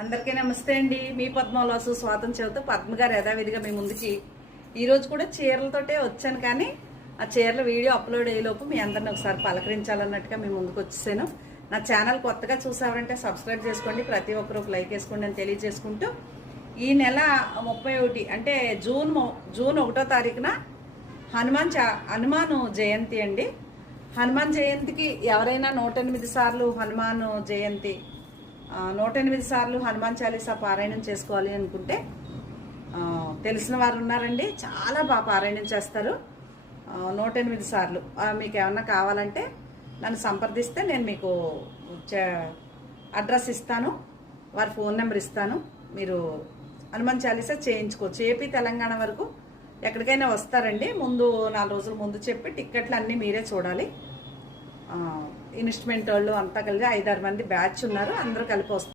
అందరికీ నమస్తే అండి. మీ పద్మవాసు స్వాతం చెబుతూ పద్మ గారు యథావిధిగా మీ ముందుకి ఈరోజు కూడా చీరలతోటే వచ్చాను. కానీ ఆ చీరల వీడియో అప్లోడ్ అయ్యేలోపు మీ అందరిని ఒకసారి పలకరించాలన్నట్టుగా మీ ముందుకు వచ్చేసాను. నా ఛానల్ కొత్తగా చూసారంటే సబ్స్క్రైబ్ చేసుకోండి, ప్రతి ఒక్కరు ఒక లైక్ వేసుకోండి అని తెలియజేసుకుంటూ, ఈ నెల 31 అంటే జూన్ 1వ తారీఖున హనుమాన్ జయంతి అండి. హనుమాన్ జయంతికి ఎవరైనా 108 సార్లు హనుమాన్ జయంతి 108 సార్లు హనుమాన్ చాలీసా పారాయణం చేసుకోవాలి అనుకుంటే తెలిసిన వారు ఉన్నారండి, చాలా బాగా పారాయణం చేస్తారు. 108 సార్లు మీకు ఏమన్నా కావాలంటే నన్ను సంప్రదిస్తే నేను మీకు అడ్రస్ ఇస్తాను, వారి ఫోన్ నెంబర్ ఇస్తాను. మీరు హనుమాన్ చాలీసా చేయించుకోవచ్చు. ఏపీ తెలంగాణ వరకు ఎక్కడికైనా వస్తారండి. ముందు 4 రోజుల ముందు చెప్పి టిక్కెట్లు అన్నీ మీరే చూడాలి. ఇన్స్ట్రుమెంట్ వాళ్ళు అంతా కలిసి 5-6 మంది బ్యాచ్ ఉన్నారు, అందరూ కలిపి వస్తారు.